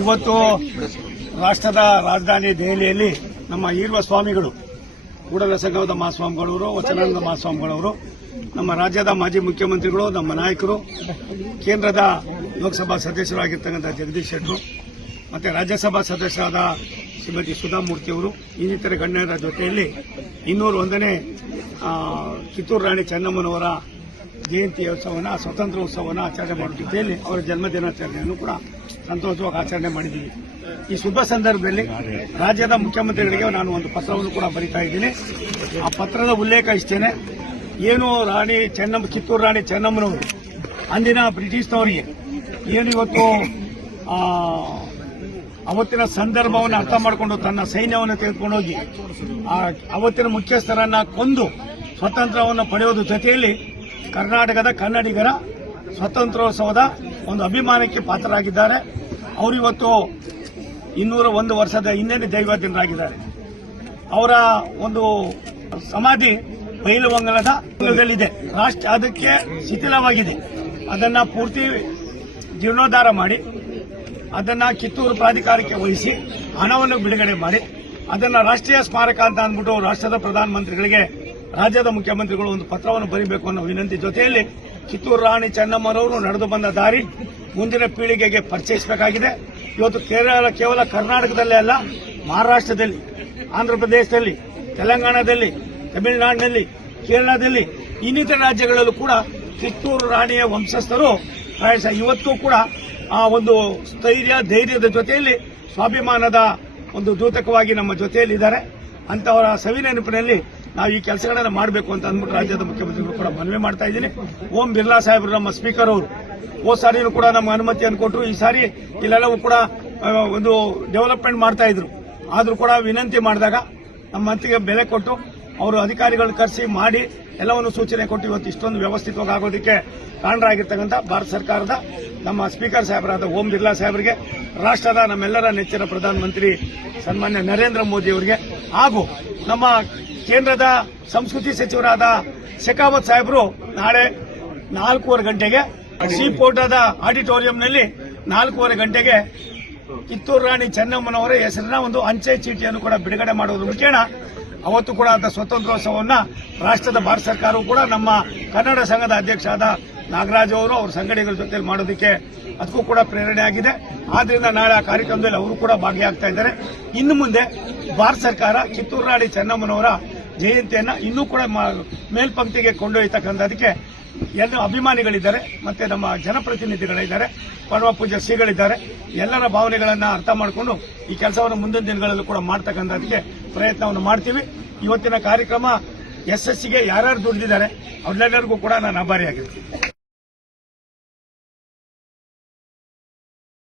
ಇವತ್ತು ರಾಷ್ಟ್ರದ ರಾಜಧಾನಿ ದೆಹಲಿಯಲ್ಲಿ ನಮ್ಮ ಈರ್ವ ಸ್ವಾಮಿಗಳು, ಕೂಡಲ ಸಂಗಮದ ಮಹಾಸ್ವಾಮಿಗಳವರು, ವಚನಾನಂದ ಮಹಾಸ್ವಾಮಿಗಳವರು, ನಮ್ಮ ರಾಜ್ಯದ ಮಾಜಿ ಮುಖ್ಯಮಂತ್ರಿಗಳು, ನಮ್ಮ ನಾಯಕರು, ಕೇಂದ್ರದ ಲೋಕಸಭಾ ಸದಸ್ಯರಾಗಿರ್ತಕ್ಕಂಥ ಜಗದೀಶ್ ಶೆಟ್ಟರು, ಮತ್ತೆ ರಾಜ್ಯಸಭಾ ಸದಸ್ಯರಾದ ಶ್ರೀಮತಿ ಸುಧಾಮೂರ್ತಿಯವರು ಇನ್ನಿತರ ಗಣ್ಯರ ಜೊತೆಯಲ್ಲಿ ಇನ್ನೂರ ಒಂದನೇ ಕಿತ್ತೂರು ರಾಣಿ ಚೆನ್ನಮ್ಮನವರ ಜಯಂತಿ ಉತ್ಸವನ ಆಚರಣೆ ಮಾಡುವ ಜೊತೆಯಲ್ಲಿ ಅವರ ಜನ್ಮದಿನಾಚರಣೆಯನ್ನು ಕೂಡ ಸಂತೋಷವಾಗಿ ಆಚರಣೆ ಮಾಡಿದ್ದೀವಿ. ಈ ಶುಭ ಸಂದರ್ಭದಲ್ಲಿ ರಾಜ್ಯದ ಮುಖ್ಯಮಂತ್ರಿಗಳಿಗೆ ನಾನು ಒಂದು ಪತ್ರವನ್ನು ಕೂಡ ಬರೀತಾ ಇದ್ದೀನಿ. ಆ ಪತ್ರದ ಉಲ್ಲೇಖ ಇಷ್ಟೇನೆ. ಏನು ರಾಣಿ ಚೆನ್ನಮ್ಮ ಕಿತ್ತೂರು ರಾಣಿ ಚೆನ್ನಮ್ಮನವರು, ಅಂದಿನ ಬ್ರಿಟಿಷ್ನವರಿಗೆ ಏನು ಇವತ್ತು ಅವತ್ತಿನ ಸಂದರ್ಭವನ್ನು ಅರ್ಥ ಮಾಡಿಕೊಂಡು ತನ್ನ ಸೈನ್ಯವನ್ನು ತೆಗೆದುಕೊಂಡು ಹೋಗಿ ಅವತ್ತಿನ ಮುಖ್ಯಸ್ಥರನ್ನ ಕೊಂದು ಸ್ವತಂತ್ರವನ್ನು ಪಡೆಯೋದ್ರ ಜೊತೆಯಲ್ಲಿ ಕರ್ನಾಟಕದ ಕನ್ನಡಿಗರ ಸ್ವಾತಂತ್ರ್ಯೋತ್ಸವದ ಒಂದು ಅಭಿಮಾನಕ್ಕೆ ಪಾತ್ರರಾಗಿದ್ದಾರೆ. ಅವರು ಇವತ್ತು ಇನ್ನೂರ ಒಂದು ವರ್ಷದ ಹಿಂದೆ ದೈವಾಧೀನರಾಗಿದ್ದಾರೆ ಅವರ ಒಂದು ಸಮಾಧಿ ಬೈಲುವಂಗಲದ ದಲ್ಲಿದೆ ರಾಷ್ಟ್ರ ಅದಕ್ಕೆ ಶಿಥಿಲವಾಗಿದೆ. ಅದನ್ನ ಪೂರ್ತಿ ಜೀರ್ಣೋದ್ಧಾರ ಮಾಡಿ, ಅದನ್ನ ಕಿತ್ತೂರು ಪ್ರಾಧಿಕಾರಕ್ಕೆ ವಹಿಸಿ ಹಣವನ್ನು ಬಿಡುಗಡೆ ಮಾಡಿ, ಅದನ್ನ ರಾಷ್ಟ್ರೀಯ ಸ್ಮಾರಕ ಅಂತ ಅಂದ್ಬಿಟ್ಟು ರಾಷ್ಟ್ರದ ಪ್ರಧಾನಮಂತ್ರಿಗಳಿಗೆ ರಾಜ್ಯದ ಮುಖ್ಯಮಂತ್ರಿಗಳು ಒಂದು ಪತ್ರವನ್ನು ಬರೀಬೇಕು ಅನ್ನೋ ವಿನಂತಿ ಜೊತೆಯಲ್ಲಿ ಕಿತ್ತೂರು ರಾಣಿ ಚೆನ್ನಮ್ಮನವರು ನಡೆದು ಬಂದ ದಾರಿ ಮುಂದಿನ ಪೀಳಿಗೆಗೆ ಪರಿಚಯಿಸಬೇಕಾಗಿದೆ. ಇವತ್ತು ಕೇರಳ ಕೇವಲ ಕರ್ನಾಟಕದಲ್ಲೇ ಅಲ್ಲ, ಮಹಾರಾಷ್ಟ್ರದಲ್ಲಿ, ಆಂಧ್ರಪ್ರದೇಶದಲ್ಲಿ, ತೆಲಂಗಾಣದಲ್ಲಿ, ತಮಿಳುನಾಡಿನಲ್ಲಿ, ಕೇರಳದಲ್ಲಿ ಇನ್ನಿತರ ರಾಜ್ಯಗಳಲ್ಲೂ ಕೂಡ ಕಿತ್ತೂರು ರಾಣಿಯ ವಂಶಸ್ಥರು ಪ್ರಾಯಶಃ ಇವತ್ತು ಕೂಡ ಆ ಒಂದು ಸ್ಥೈರ್ಯ, ಧೈರ್ಯದ ಜೊತೆಯಲ್ಲಿ ಸ್ವಾಭಿಮಾನದ ಒಂದು ದೂತಕವಾಗಿ ನಮ್ಮ ಜೊತೆಯಲ್ಲಿದ್ದಾರೆ. ಅಂತವರ ಸವಿ ನೆನಪಿನಲ್ಲಿ ನಾವು ಈ ಕೆಲಸಗಳನ್ನ ಮಾಡಬೇಕು ಅಂತ ಅಂದ್ಬಿಟ್ಟು ರಾಜ್ಯದ ಮುಖ್ಯಮಂತ್ರಿಗಳು ಕೂಡ ಮನವಿ ಮಾಡ್ತಾ ಇದ್ದೀನಿ. ಓಂ ಬಿರ್ಲಾ ಸಾಹೇಬರು ನಮ್ಮ ಸ್ಪೀಕರ್ ಅವರು. ಹೋದ ಸಾರಿನೂ ಕೂಡ ನಮ್ಮ ಅನುಮತಿಯನ್ನು ಕೊಟ್ಟರು. ಈ ಸಾರಿ ಇಲ್ಲೆಲ್ಲವೂ ಕೂಡ ಒಂದು ಡೆವಲಪ್ಮೆಂಟ್ ಮಾಡ್ತಾ ಇದ್ರು. ಆದ್ರೂ ಕೂಡ ವಿನಂತಿ ಮಾಡಿದಾಗ ನಮ್ಮ ಮಂತ್ರಿಗೆ ಬೆಲೆ ಕೊಟ್ಟು ಅವರು ಅಧಿಕಾರಿಗಳು ಕರೆಸಿ ಮಾಡಿ ಎಲ್ಲವನ್ನು ಸೂಚನೆ ಕೊಟ್ಟು ಇವತ್ತು ಇಷ್ಟೊಂದು ವ್ಯವಸ್ಥಿತವಾಗಿ ಆಗೋದಕ್ಕೆ ಕಾರಣರಾಗಿರ್ತಕ್ಕಂಥ ಭಾರತ ಸರ್ಕಾರದ ನಮ್ಮ ಸ್ಪೀಕರ್ ಸಾಹೇಬರಾದ ಓಂ ಬಿರ್ಲಾ ಸಾಹೇಬರಿಗೆ, ರಾಷ್ಟ್ರದ ನಮ್ಮೆಲ್ಲರ ನೆಚ್ಚಿನ ಪ್ರಧಾನಮಂತ್ರಿ ಸನ್ಮಾನ್ಯ ನರೇಂದ್ರ ಮೋದಿ ಅವರಿಗೆ ಹಾಗೂ ನಮ್ಮ ಕೇಂದ್ರದ ಸಂಸ್ಕೃತಿ ಸಚಿವರಾದ ಶೆಖಾವತ್ ಸಾಹೇಬರು ನಾಳೆ ನಾಲ್ಕೂವರೆ ಗಂಟೆಗೆ ಪೋರ್ಟದ ಆಡಿಟೋರಿಯಂನಲ್ಲಿ ನಾಲ್ಕೂವರೆ ಗಂಟೆಗೆ ಕಿತ್ತೂರು ರಾಣಿ ಚೆನ್ನಮ್ಮನವರ ಹೆಸರಿನ ಒಂದು ಅಂಚೆ ಚೀಟಿಯನ್ನು ಕೂಡ ಬಿಡುಗಡೆ ಮಾಡೋದು ಮುಖೇನ ಅವತ್ತು ಕೂಡ ಅಂತ ಸ್ವತಂತ್ರೋತ್ಸವವನ್ನು ರಾಷ್ಟ್ರದ ಭಾರತ ಸರ್ಕಾರವು ಕೂಡ ನಮ್ಮ ಕನ್ನಡ ಸಂಘದ ಅಧ್ಯಕ್ಷ ಆದ ನಾಗರಾಜ್ ಅವರು ಅವ್ರ ಸಂಘಟನೆಗಳ ಜೊತೆ ಮಾಡೋದಕ್ಕೆ ಅದಕ್ಕೂ ಕೂಡ ಪ್ರೇರಣೆ ಆಗಿದೆ. ಆದ್ರಿಂದ ನಾಳೆ ಆ ಕಾರ್ಯಕ್ರಮದಲ್ಲಿ ಅವರು ಕೂಡ ಭಾಗಿಯಾಗ್ತಾ ಇದ್ದಾರೆ. ಇನ್ನು ಮುಂದೆ ಭಾರತ ಸರ್ಕಾರ ಕಿತ್ತೂರು ರಾಣಿ ಚೆನ್ನಮ್ಮನವರ ಜಯಂತಿಯನ್ನ ಇನ್ನೂ ಕೂಡ ಮೇಲ್ಪಂಕ್ತಿಗೆ ಕೊಂಡೊಯ್ಯತಕ್ಕಂಥದಕ್ಕೆ ಎಲ್ಲ ಅಭಿಮಾನಿಗಳಿದ್ದಾರೆ, ಮತ್ತೆ ನಮ್ಮ ಜನಪ್ರತಿನಿಧಿಗಳಿದ್ದಾರೆ ಪರ್ವ ಪೂಜೆ ಶ್ರೀಗಳಿದ್ದಾರೆ. ಎಲ್ಲರ ಭಾವನೆಗಳನ್ನು ಅರ್ಥ ಮಾಡಿಕೊಂಡು ಈ ಕೆಲಸವನ್ನು ಮುಂದಿನ ದಿನಗಳಲ್ಲೂ ಕೂಡ ಮಾಡ್ತಕ್ಕಂಥದಕ್ಕೆ ಪ್ರಯತ್ನವನ್ನು ಮಾಡ್ತೀವಿ. ಇವತ್ತಿನ ಕಾರ್ಯಕ್ರಮ ಯಶಸ್ಸಿಗೆ ಯಾರ್ಯಾರು ದುಡಿದಿದ್ದಾರೆ ಅವ್ರೆಲ್ಲರಿಗೂ ಕೂಡ ನಾನು ಆಭಾರಿಯಾಗಿರ್ತೀನಿ.